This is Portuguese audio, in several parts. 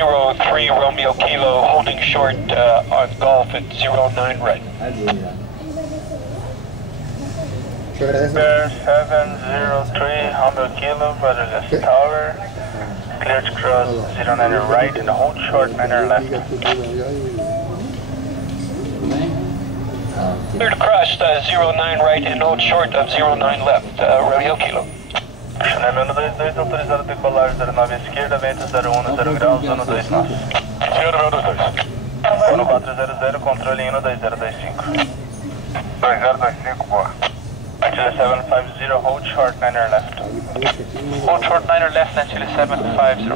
03 Romeo Kilo, holding short on Golf at 09 right. Bear 703 Romeo Kilo, Rudderless Tower, clear to cross 09 right and hold short 9 left. Clear to cross 09 right and hold short of 09 left, Romeo Kilo. Chanel 122, autorizado a decolar 09 esquerda, vento 01 0 graus, zona 2 nós. Senhor 122. 1400, controle em 12025. 2025, boa. Chile 750, hold short 9 left. Hold short 9 left and Chile 750.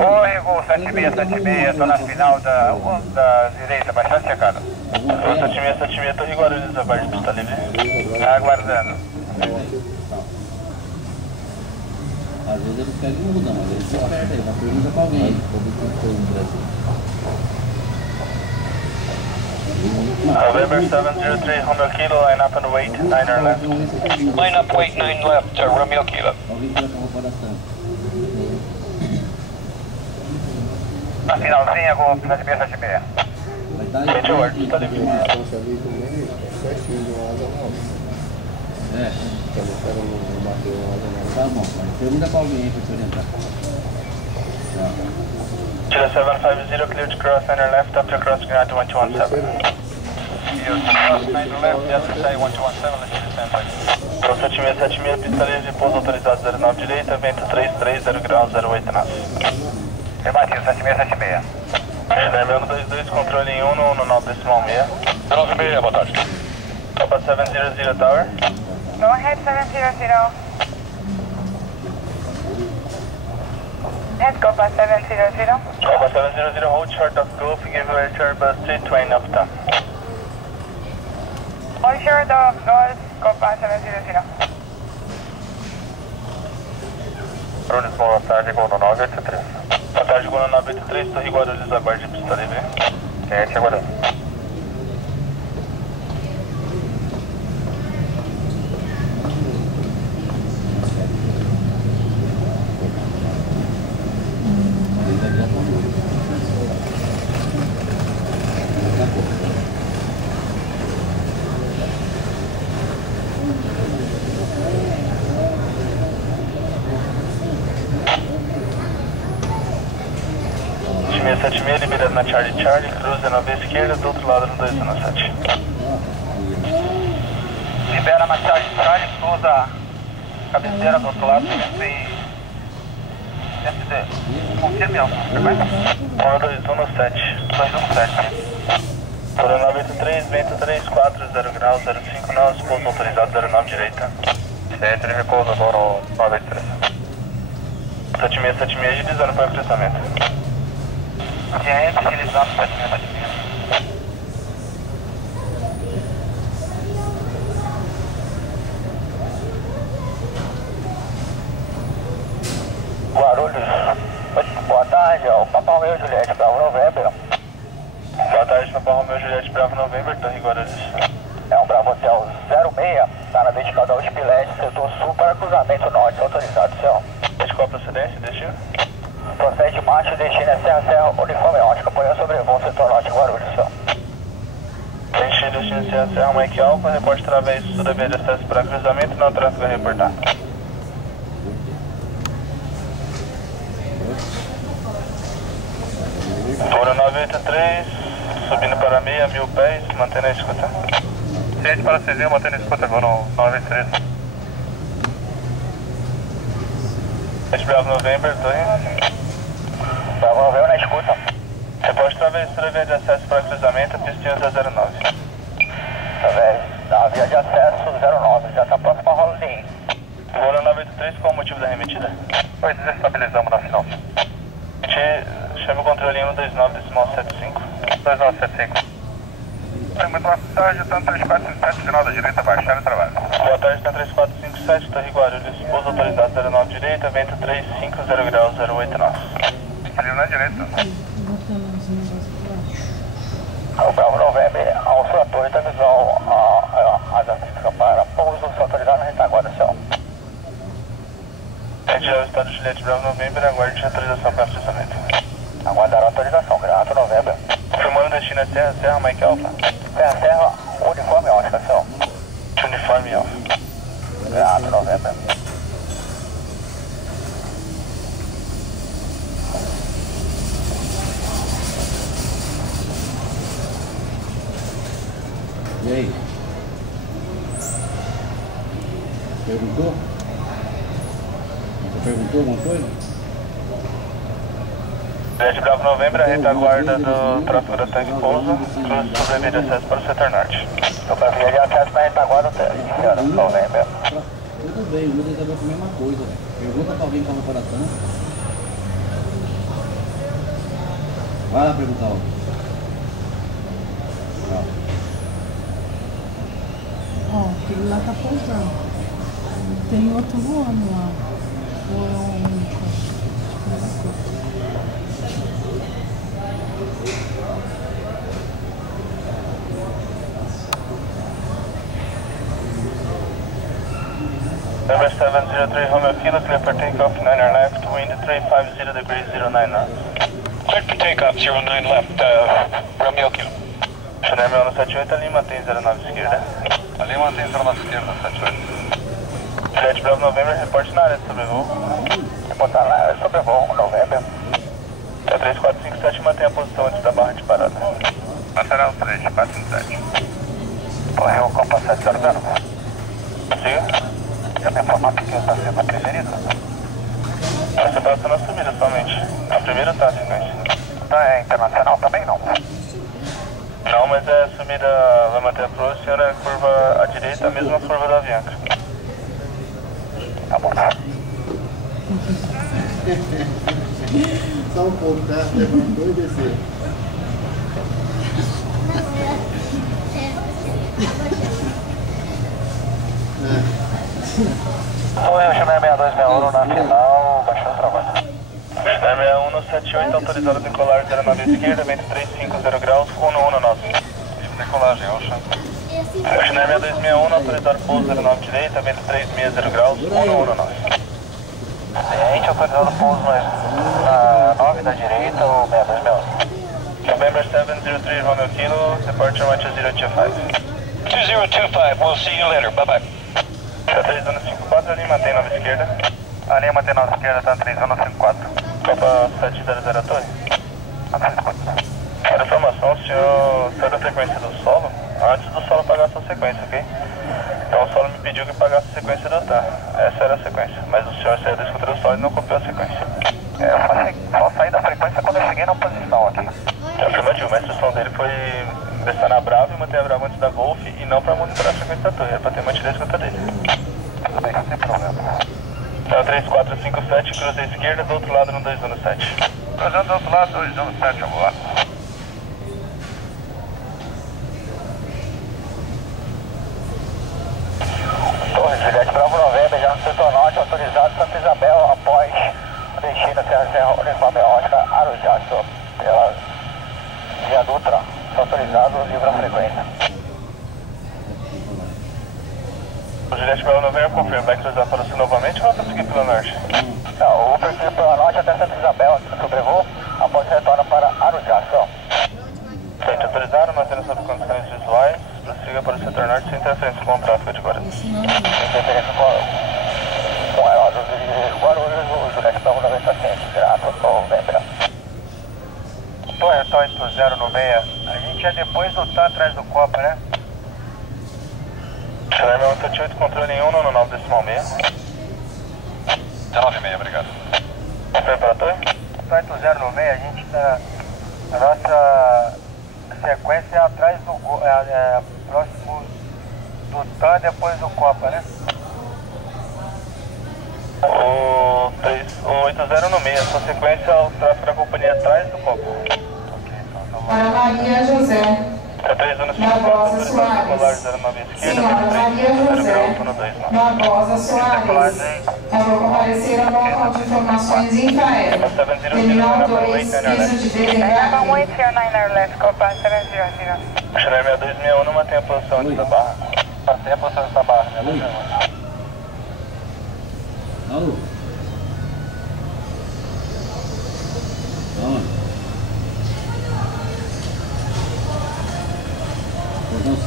Oi, voo 7676, tô na final da direita, bastante checada. 7676, Torre Guarulhos, a parte de pista livre. Tá aguardando. Às vezes eles pegam e mudam, mas eles se apertam aí, vai perguntar pra alguém aí, como que foi no Brasil. November 703, Romeo Kilo, line up and wait, 9 left. Line up, wait 9 left, Romeo Kilo. Alguém que vai com roupa da Santa. Na finalzinha, voo 7676. Vai estar Gente, o ar está livre. É. Tá bom, mas pergunta pra alguém aí pra te orientar. Chile 750, clear to cross 9 left after crossing at 1217. Cross 9 left, SSI 1217, let's stand by. 7676, pista livre, pouso autorizado 09 direita, vento 33, 0 graus, 08 nós. Rebatido, 7676. Chanel 122, controle em 1 no 9 decimal 6. 96, boa tarde. Copa 700 Tower. Go ahead, 700. Head Copa 700. Copa 700, hold short of Golf, give way to Airbus 320 up top. On short of Golf, Copa 700. Bruno, boa tarde, gol no 983. Boa tarde, Gol 983, Torre Guarulhos, aguarde pista livre. Gente, aguardando. Time 76, liberado na Charlie, cruza na vez esquerda, do outro lado no 217. Libera na Charlie, cruza cabeceira do outro lado, e... Confirme, frequência? 1217. 217. Gol 983, vento 34, 0 graus, 05 nós, pouso autorizado 09 direita. Gente, ele me pousa, gol no 983. 7676, agilizando para o cruzamento. Gente, utilizando 7676. Guarulhos. Boa tarde, o Papa Romeo Juliette, Bravo November. Boa tarde, Papa Romeo Juliette, Bravo November, Torre Guarulhos. É um Bravo Hotel 06, está na vertical da Ultipilete, setor sul para cruzamento norte, autorizado, senhor. Qual a procedência, destino? Procede marcha, destino é Serra, uniforme ótica, apoio sobrevoo, setor norte, Guarulhos, senhor. Preenche destino Serra, Mike Alfa, reporte através do via de acesso para cruzamento, não tráfego a reportar. Toro 983, subindo para meia, 1000 pés, mantendo a escuta. Gente para Cezinho, mantendo a escuta agora no 983. Bravo November, Torre. Bravo November na escuta. Reporte através do via de acesso para cruzamento, pistinha 09. Através da via de acesso 09, já está próximo a Rolim. Voo 983, qual o motivo da remetida? Pois desestabilizamos na final. Chame o controlinho 129,75. 2975. Muito boa tarde, TAN 3457, final da direita, baixar e trabalho. Boa tarde, TAN 3457, Torre Guarulhos, pouso autorizado 09 direita, vento 350 graus, 08 nós. Ali na direita. O Bravo November, ao sua torre da visual, as assistências para pouso autorizado na retaguarda, senhor. Gel, estado de Juliette Bravo November, aguarde autorização para processamento. Aguardar a autorização, Grato November. Confirmando destino é Serra, Serra, Mike Alpha. Serra, uniforme Oscar, ação. Uniforme Alpha. Grato November. E aí? Perguntou? Você perguntou alguma coisa? Juliette Bravo November, a retaguarda do tráfego da tanque pousa, cruz sobre de acesso para o setor norte. Sobre a via de acesso na retaguarda do November. Tudo bem, o Lucas também foi a mesma coisa, velho. Pergunta pra alguém como coração. Vai lá perguntar, ó. Ó, aquele lá tá pousando. Tem outro voando lá. Ou é um único? Number 703 Romeo Kilo, clear for takeoff 9 left, wind 350 degrees 09 knots. Cleared for takeoff, 09 left, Romeo Kilo. Chanel 178, ali mantém 09 esquerda. Ali mantém 09 esquerda, 78. Juliette Bravo November, reporte na área de sobrevoo. Reportar na área de sobrevoo, November. 3457, mantém a posição antes da barra de parada. Lateral 3457. Correu com Copa 700. Siga. Já me informar que está sendo preferido. Você passa na subida somente. A primeira tá a sequência. Tá, é internacional também não? Não, mas é subida, vai manter a pro, senhora, a curva à direita, a mesma curva da Avianca. Tá bom. Só um pouco, tá? Levantou e desceu. Sou eu, Chanel 6261 na final, baixando o trabalho. Chanel 6178, autorizado a decolar 09 esquerda, vento 350 graus, 119. Decolagem, Ocean. Chanel 6261, autorizado pouso 09 direita, vento 360 graus, 119. Ciente, autorizado pouso na 9 da direita, ou 6261. November 703 Romeo Kilo, departure match 025. 2025, we'll see you later, bye-bye. Tá 3054, ali mantém 9 esquerda. Ali mantém 9 esquerda, tá 3054. Copa 700 torre. Para informação, o senhor saiu da frequência do solo antes do solo pagar a sua sequência, ok? Então o solo me pediu que pagasse a sequência do TAN. Essa era a sequência, mas o senhor saiu da escuta do solo e não copiou a sequência. Eu só saí da frequência quando eu cheguei na posição aqui. Afirmativo, mas a instrução dele foi descer na Brava e manter a Brava antes da Golf e não para monitorar a frequência da torre, era para ter mantido a escuta dele. Tudo bem, sem problema. Então 3457, cruza à esquerda, do outro lado no 217. Cruzando do outro lado, 217, eu vou lá. Torre Juliette Bravo November, já no setor norte, autorizado Santa Isabel, após o destino Serra, uniforme Oscar, Arujá, pela via Dutra, autorizado, livre a frequência. O Juliette Bravo November confirma, vai cruzar para o sul novamente ou vai prosseguir pelo norte? Não, vou prosseguir pela norte até Santa Isabel, sobrevoo, após retorno para Arujá, só. Frente autorizado, mantendo sob condições visuais, prossiga para o setor norte sem interferência com o tráfego de Guarulhos. Sem interferência com aeródromo de Guarulhos, o Juliette Bravo November está ciente, grato, November. Torre 8096, a gente é depois do TAN atrás do Copa, né? Chanel 178, controle em 199 decimal 6. 19,5, obrigado. Confirma para a torre? TAN 8096, a gente está... A nossa sequência é atrás do... próximo do TAN depois do Copa, né? O 8096, sua sequência é o tráfego da companhia atrás do Copa. Para Maria José. É 3154, autorizado decolar 09 esquerda, Senhora Maria José 129. Barbosa Soares. Ela comparecer ao local de informações infraero. Terminal 2, piso de delegado. 1809 left, Copa 700. Chanel 6261, não mantém a posição antes da barra. Mantém a posição dessa barra, né? Alô?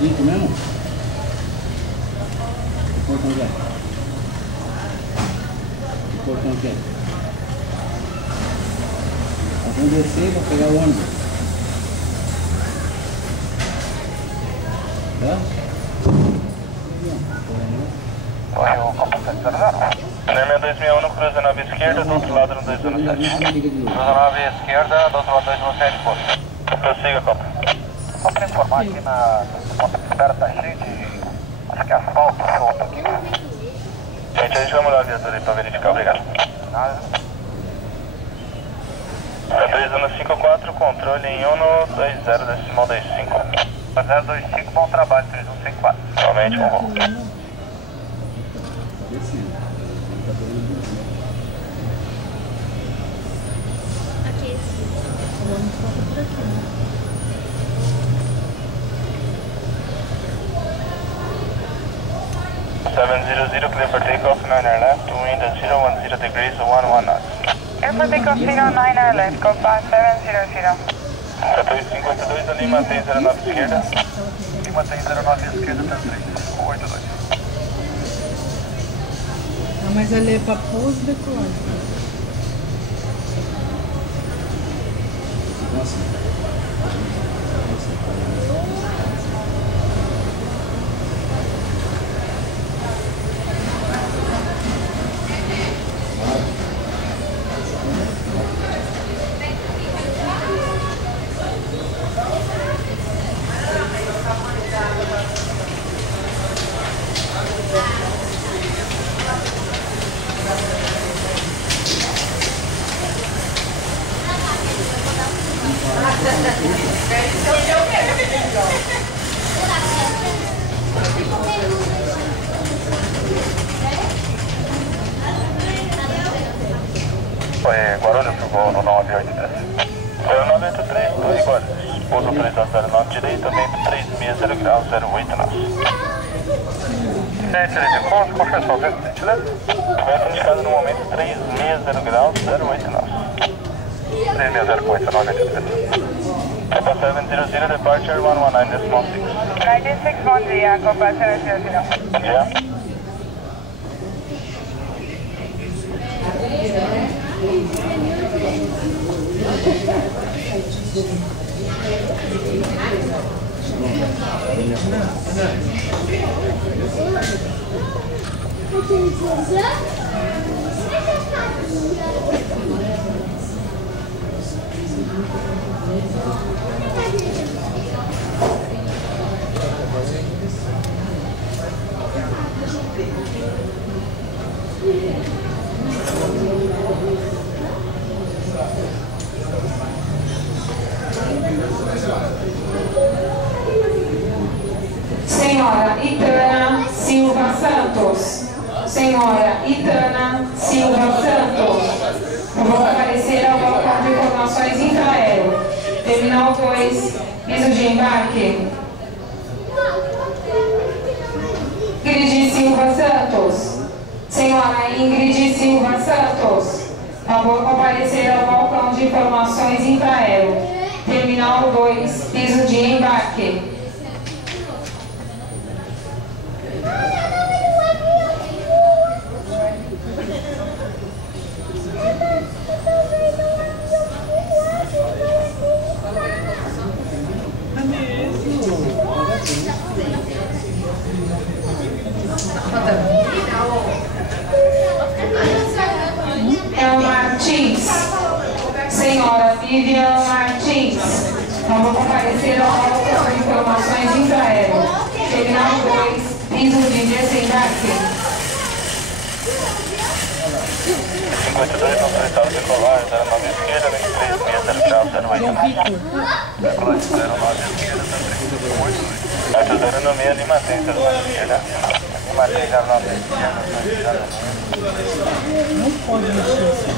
5 mesmo? Que portão que é? Que portão que é? Nós vamos descer para pegar o ônibus. Tá? Corre o Copa 700. Nerman 261, cruza nave esquerda, do outro lado no 217. Cruza nave esquerda, do outro lado 217, posto. Prossiga, Copa. Só para informar aqui na ponta de espera, tá cheio de, acho que asfalto solto aqui. Gente, a gente vai mudar a viatura aí para verificar, obrigado. Nada. Tá 3154, controle em 120 decimal 25. 025, bom trabalho, 3154. Somente com voo. Aqui. Vamos por aqui, né? Clear for takeoff, 9er left, wind at 010 degrees, 11 knots. Clear for takeoff 09er left, Copa 700. 7252, ali mantém 09 esquerda. E mantém 09 esquerda, tá 382. Ah, mas ali é para pouso e decolagem. Nossa. Foi Guarulhos pro voo no 983. 0983, Torre Guarulhos. Pouso autorização 09 direito, vento 360 graus, 08 nós. Gente, ele de pouso, confirmação, vento gentileza. Vento indicado no momento 360 graus, 08 nós. 360 com 983. Copa 700, departure 119 decimal 6. 1961, Copa 700. Yeah. Senhora Itana Silva Santos. Senhora Itana Silva Santos. Vou aparecer ao balcão de informações infraero. Terminal 2, piso de embarque. Ingrid Silva Santos. Senhora Ingrid Silva Santos. Favor comparecer ao balcão de informações infraero. Terminal 2, piso de embarque. Martins. Senhora Vivian Martins. Vamos comparecer ao balcão de informações infraero. Terminal 2, piso de desembarque. 52, autorizado decolar, 09 esquerda, 2360 graus, 08. Decolar 09 esquerda, 388. Alto 09, ali mantém 09 esquerda. Ali mantém 09 esquerda. Não pode mexer assim.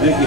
Vem aqui.